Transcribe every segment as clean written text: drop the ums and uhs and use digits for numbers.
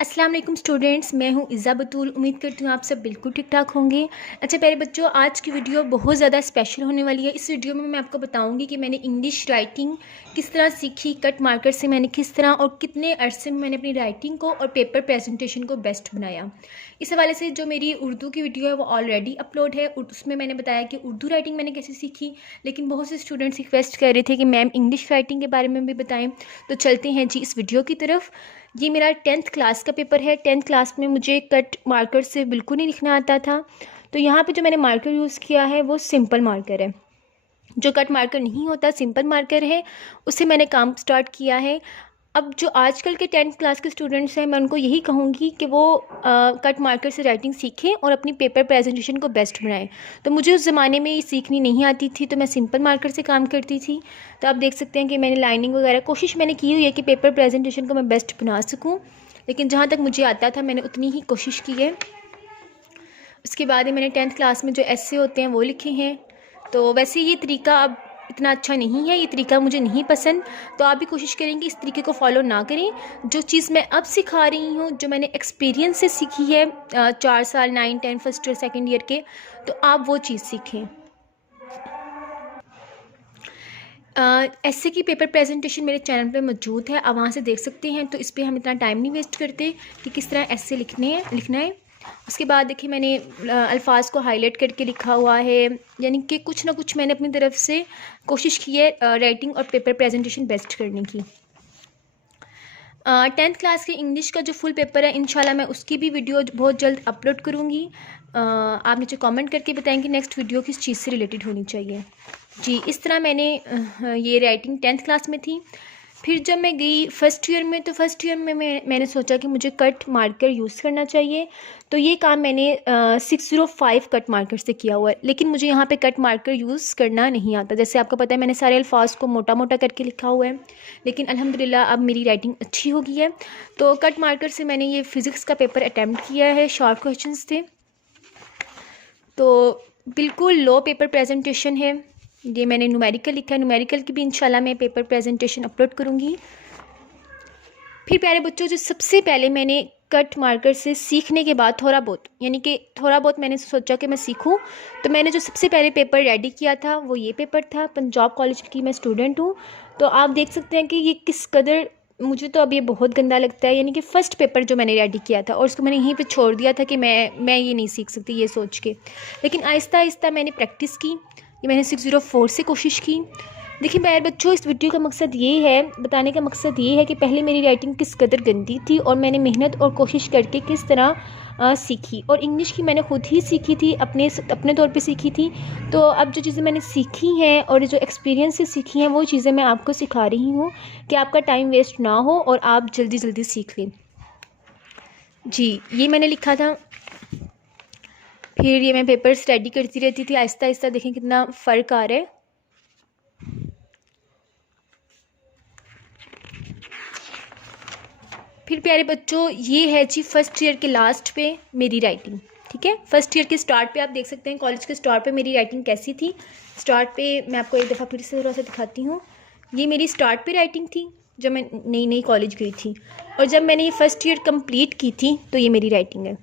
अस्सलाम वालेकुम स्टूडेंट्स, मैं हूं इज़्ज़ा बतूल। उम्मीद करती हूँ आप सब बिल्कुल ठीक ठाक होंगे। अच्छा प्यारे बच्चों, आज की वीडियो बहुत ज़्यादा स्पेशल होने वाली है। इस वीडियो में मैं आपको बताऊंगी कि मैंने इंग्लिश राइटिंग किस तरह सीखी, कट मार्कर से मैंने किस तरह और कितने अरसे में मैंने अपनी राइटिंग को और पेपर प्रेजेंटेशन को बेस्ट बनाया। इस हवाले से जो मेरी उर्दू की वीडियो है वो ऑलरेडी अपलोड है, उसमें मैंने बताया कि उर्दू राइटिंग मैंने कैसे सीखी। लेकिन बहुत से स्टूडेंट्स रिक्वेस्ट कर रहे थे कि मैम इंग्लिश राइटिंग के बारे में भी बताएँ। तो चलते हैं जी इस वीडियो की तरफ। ये मेरा 10th क्लास का पेपर है। 10th क्लास में मुझे कट मार्कर से बिल्कुल नहीं लिखना आता था। तो यहाँ पे जो मैंने मार्कर यूज़ किया है वो सिंपल मार्कर है। जो कट मार्कर नहीं होता, सिंपल मार्कर है, उससे मैंने काम स्टार्ट किया है। अब जो आजकल के 10th क्लास के स्टूडेंट्स हैं, मैं उनको यही कहूँगी कि वो कट मार्कर से राइटिंग सीखें और अपनी पेपर प्रेजेंटेशन को बेस्ट बनाएं। तो मुझे उस ज़माने में ये सीखनी नहीं आती थी, तो मैं सिंपल मार्कर से काम करती थी। तो आप देख सकते हैं कि मैंने लाइनिंग वगैरह कोशिश मैंने की हुई है कि पेपर प्रेजेंटेशन को मैं बेस्ट बना सकूँ, लेकिन जहाँ तक मुझे आता था मैंने उतनी ही कोशिश की है। उसके बाद ही मैंने 10th क्लास में जो ऐसे होते हैं वो लिखे हैं। तो वैसे ये तरीका अब इतना अच्छा नहीं है, ये तरीका मुझे नहीं पसंद। तो आप भी कोशिश करें कि इस तरीके को फॉलो ना करें। जो चीज़ मैं अब सिखा रही हूँ, जो मैंने एक्सपीरियंस से सीखी है 4 साल 9, 10 फर्स्ट ईयर सेकेंड ईयर के, तो आप वो चीज़ सीखें। ऐसे की पेपर प्रेजेंटेशन मेरे चैनल पे मौजूद है, आप वहाँ से देख सकते हैं। तो इस पर हम इतना टाइम नहीं वेस्ट करते कि किस तरह ऐसे लिखना है। उसके बाद देखिए मैंने अल्फाज को हाईलाइट करके लिखा हुआ है, यानी कि कुछ ना कुछ मैंने अपनी तरफ से कोशिश की है राइटिंग और पेपर प्रेजेंटेशन बेस्ट करने की। 10th क्लास के इंग्लिश का जो फुल पेपर है, इंशाल्लाह मैं उसकी भी वीडियो बहुत जल्द अपलोड करूँगी। आप नीचे कमेंट करके बताएं कि नेक्स्ट वीडियो किस चीज़ से रिलेटेड होनी चाहिए। जी इस तरह मैंने ये राइटिंग 10th क्लास में थी। फिर जब मैं गई फर्स्ट ईयर में, तो फर्स्ट ईयर में मैंने सोचा कि मुझे कट मार्कर यूज़ करना चाहिए। तो ये काम मैंने 605 कट मार्कर से किया हुआ है। लेकिन मुझे यहाँ पे कट मार्कर यूज़ करना नहीं आता। जैसे आपको पता है मैंने सारे अल्फाज को मोटा मोटा करके लिखा हुआ है, लेकिन अल्हम्दुलिल्लाह अब मेरी राइटिंग अच्छी हो गई है। तो कट मार्कर से मैंने ये फ़िज़िक्स का पेपर अटैम्प्ट किया है, शॉर्ट क्वेश्चंस थे। तो बिल्कुल लो पेपर प्रेजेंटेशन है। ये मैंने न्यूमेरिकल लिखा है, न्यूमेरिकल की भी इंशाल्लाह मैं पेपर प्रेजेंटेशन अपलोड करूँगी। फिर प्यारे बच्चों, जो सबसे पहले मैंने कट मार्कर से सीखने के बाद थोड़ा बहुत, यानी कि थोड़ा बहुत मैंने सोचा कि मैं सीखूं, तो मैंने जो सबसे पहले पेपर रेडी किया था वो ये पेपर था। पंजाब कॉलेज की मैं स्टूडेंट हूँ। तो आप देख सकते हैं कि ये किस कदर, मुझे तो अब ये बहुत गंदा लगता है। यानी कि फ़र्स्ट पेपर जो मैंने रेडी किया था और उसको मैंने यहीं पे छोड़ दिया था कि मैं ये नहीं सीख सकती ये सोच के। लेकिन आहिस्ता आहिस्ता मैंने प्रैक्टिस की, ये मैंने 604 से कोशिश की। देखिए मेरे बच्चों, इस वीडियो का मकसद ये है, बताने का मकसद ये है कि पहले मेरी राइटिंग किस कदर गंदी थी और मैंने मेहनत और कोशिश करके किस तरह सीखी। और इंग्लिश की मैंने खुद ही सीखी थी, अपने तौर पे सीखी थी। तो अब जो चीज़ें मैंने सीखी हैं और जो एक्सपीरियंस से सीखी हैं वो चीज़ें मैं आपको सिखा रही हूँ कि आपका टाइम वेस्ट ना हो और आप जल्दी जल्दी सीख लें। जी ये मैंने लिखा था। फिर ये मैं पेपर स्टडी करती रहती थी, आहिस्ता आहिस्ता देखें कितना फ़र्क आ रहा है। फिर प्यारे बच्चों, ये है जी फर्स्ट ईयर के लास्ट पे मेरी राइटिंग। ठीक है, फर्स्ट ईयर के स्टार्ट पे आप देख सकते हैं कॉलेज के स्टार्ट पे मेरी राइटिंग कैसी थी। स्टार्ट पे मैं आपको एक दफ़ा फिर से थोड़ा सा दिखाती हूँ। ये मेरी स्टार्ट पे राइटिंग थी जब मैं नई नई कॉलेज गई थी, और जब मैंने ये फर्स्ट ईयर कंप्लीट की थी तो ये मेरी राइटिंग है।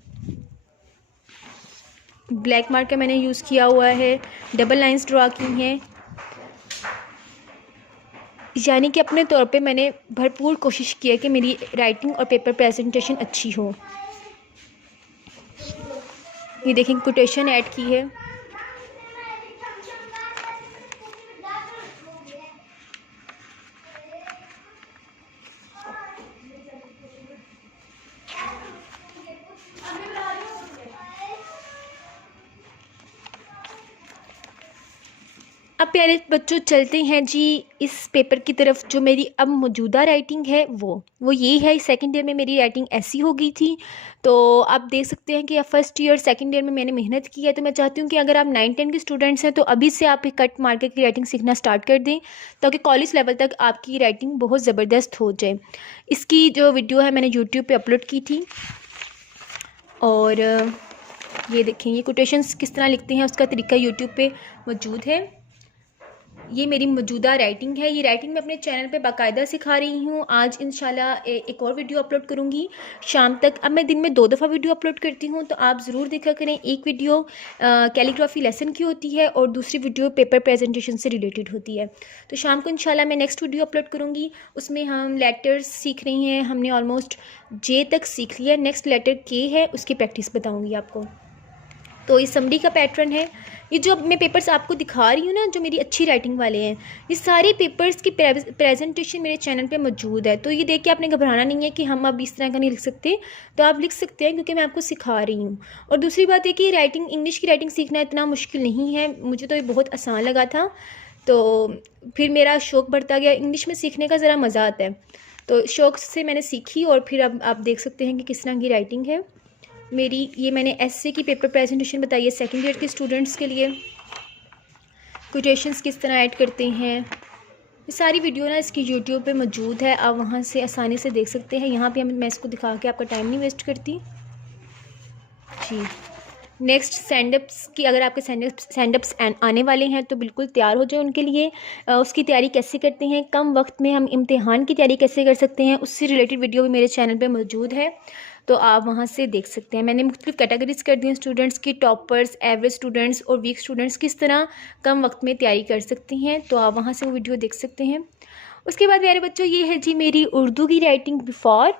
ब्लैक मार्कर मैंने यूज़ किया हुआ है, डबल लाइन्स ड्रा की हैं, यानी कि अपने तौर पे मैंने भरपूर कोशिश की है कि मेरी राइटिंग और पेपर प्रेजेंटेशन अच्छी हो। ये देखें कोटेशन ऐड की है। अब प्यारे बच्चों चलते हैं जी इस पेपर की तरफ। जो मेरी अब मौजूदा राइटिंग है वो ये है। सेकंड ईयर में मेरी राइटिंग ऐसी हो गई थी। तो आप देख सकते हैं कि फर्स्ट ईयर सेकंड ईयर में मैंने मेहनत की है। तो मैं चाहती हूँ कि अगर आप 9-10 के स्टूडेंट्स हैं तो अभी से आप कट मार्कर की राइटिंग सीखना स्टार्ट कर दें, ताकि कॉलेज लेवल तक आपकी राइटिंग बहुत ज़बरदस्त हो जाए। इसकी जो वीडियो है मैंने यूट्यूब पर अपलोड की थी। और ये देखें, ये कोटेशंस किस तरह लिखते हैं उसका तरीका यूट्यूब पे मौजूद है। ये मेरी मौजूदा राइटिंग है। ये राइटिंग मैं अपने चैनल पे बाकायदा सिखा रही हूँ। आज इंशाल्लाह एक और वीडियो अपलोड करूँगी शाम तक। अब मैं दिन में 2 दफ़ा वीडियो अपलोड करती हूँ, तो आप ज़रूर देखा करें। एक वीडियो कैलीग्राफी लेसन की होती है और दूसरी वीडियो पेपर प्रेजेंटेशन से रिलेटेड होती है। तो शाम को इंशाल्लाह मैं नेक्स्ट वीडियो अपलोड करूँगी। उसमें हम लेटर्स सीख रही हैं। हमने ऑलमोस्ट जे तक सीख लिया। नेक्स्ट लेटर के है, उसकी प्रैक्टिस बताऊँगी आपको। तो ये समरी का पैटर्न है। ये जो मैं पेपर्स आपको दिखा रही हूँ ना, जो मेरी अच्छी राइटिंग वाले हैं, ये सारे पेपर्स की प्रेजेंटेशन मेरे चैनल पे मौजूद है। तो ये देख के आपने घबराना नहीं है कि हम अब इस तरह का नहीं लिख सकते, तो आप लिख सकते हैं क्योंकि मैं आपको सिखा रही हूँ। और दूसरी बात है कि राइटिंग, इंग्लिश की राइटिंग सीखना इतना मुश्किल नहीं है। मुझे तो ये बहुत आसान लगा था, तो फिर मेरा शौक़ बढ़ता गया। इंग्लिश में सीखने का ज़रा मज़ा आता है, तो शौक़ से मैंने सीखी। और फिर अब आप देख सकते हैं कि किस तरह की राइटिंग है मेरी। ये मैंने एसए की पेपर प्रेजेंटेशन बताई है सेकेंड ईयर के स्टूडेंट्स के लिए। कोटेशंस किस तरह ऐड करते हैं, ये सारी वीडियो ना इसकी यूट्यूब पे मौजूद है। आप वहाँ से आसानी से देख सकते हैं। यहाँ पे मैं इसको दिखा के आपका टाइम नहीं वेस्ट करती जी। नेक्स्ट सेंडअप्स की, अगर आपके सेंडअप्स आने वाले हैं तो बिल्कुल तैयार हो जाए उनके लिए। उसकी तैयारी कैसे करते हैं, कम वक्त में हम इम्तिहान की तैयारी कैसे कर सकते हैं, उससे रिलेटेड वीडियो भी मेरे चैनल पे मौजूद है, तो आप वहाँ से देख सकते हैं। मैंने मुख्तलिफ कैटेगरीज कर दी हैं स्टूडेंट्स की, टॉपर्स, एवरेज स्टूडेंट्स और वीक स्टूडेंट्स किस तरह कम वक्त में तैयारी कर सकती हैं, तो आप वहाँ से वो वीडियो देख सकते हैं। उसके बाद प्यारे बच्चों, ये है जी मेरी उर्दू की राइटिंग बिफोर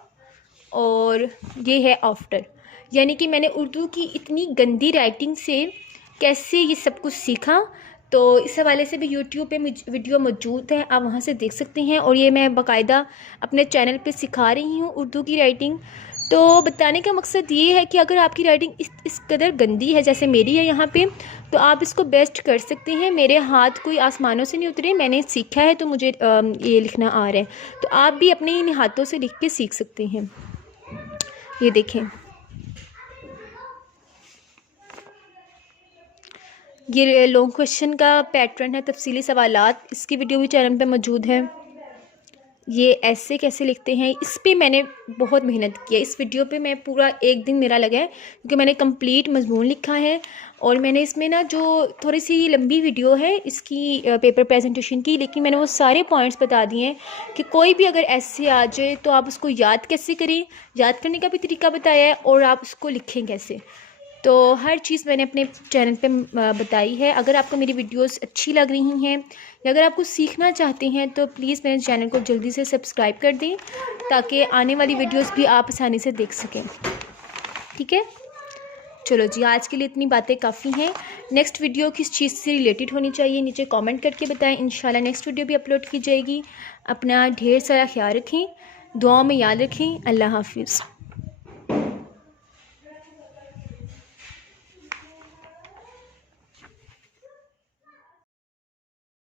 और ये है आफ्टर। यानी कि मैंने उर्दू की इतनी गंदी राइटिंग से कैसे ये सब कुछ सीखा, तो इस हवाले से भी यूट्यूब पे वीडियो मौजूद है, आप वहाँ से देख सकते हैं। और ये मैं बाकायदा अपने चैनल पे सिखा रही हूँ उर्दू की राइटिंग। तो बताने का मकसद ये है कि अगर आपकी राइटिंग इस कदर गंदी है जैसे मेरी है यहाँ पे, तो आप इसको बेस्ट कर सकते हैं। मेरे हाथ कोई आसमानों से नहीं उतरे, मैंने सीखा है तो मुझे ये लिखना आ रहा है, तो आप भी अपने इन हाथों से लिख के सीख सकते हैं। ये देखें, ये लॉन्ग क्वेश्चन का पैटर्न है, तफसीली सवालात, इसकी वीडियो भी चैनल पे मौजूद है। ये ऐसे कैसे लिखते हैं, इस पे मैंने बहुत मेहनत की है। इस वीडियो पे मैं पूरा एक दिन मेरा लगा है, क्योंकि मैंने कंप्लीट मजमून लिखा है। और मैंने इसमें ना, जो थोड़ी सी लंबी वीडियो है इसकी पेपर प्रेजेंटेशन की, लेकिन मैंने वो सारे पॉइंट्स बता दिए हैं कि कोई भी अगर ऐसे आ जाए तो आप उसको याद कैसे करें, याद करने का भी तरीका बताया है, और आप उसको लिखें कैसे। तो हर चीज़ मैंने अपने चैनल पे बताई है। अगर आपको मेरी वीडियोस अच्छी लग रही हैं या अगर आप कुछ सीखना चाहते हैं तो प्लीज़ मेरे चैनल को जल्दी से सब्सक्राइब कर दें, ताकि आने वाली वीडियोस भी आप आसानी से देख सकें। ठीक है, चलो जी, आज के लिए इतनी बातें काफ़ी हैं। नेक्स्ट वीडियो किस चीज़ से रिलेटेड होनी चाहिए नीचे कमेंट करके बताएं। इंशाल्लाह नेक्स्ट वीडियो भी अपलोड की जाएगी। अपना ढेर सारा ख्याल रखें, दुआ में याद रखें। अल्लाह हाफिज़।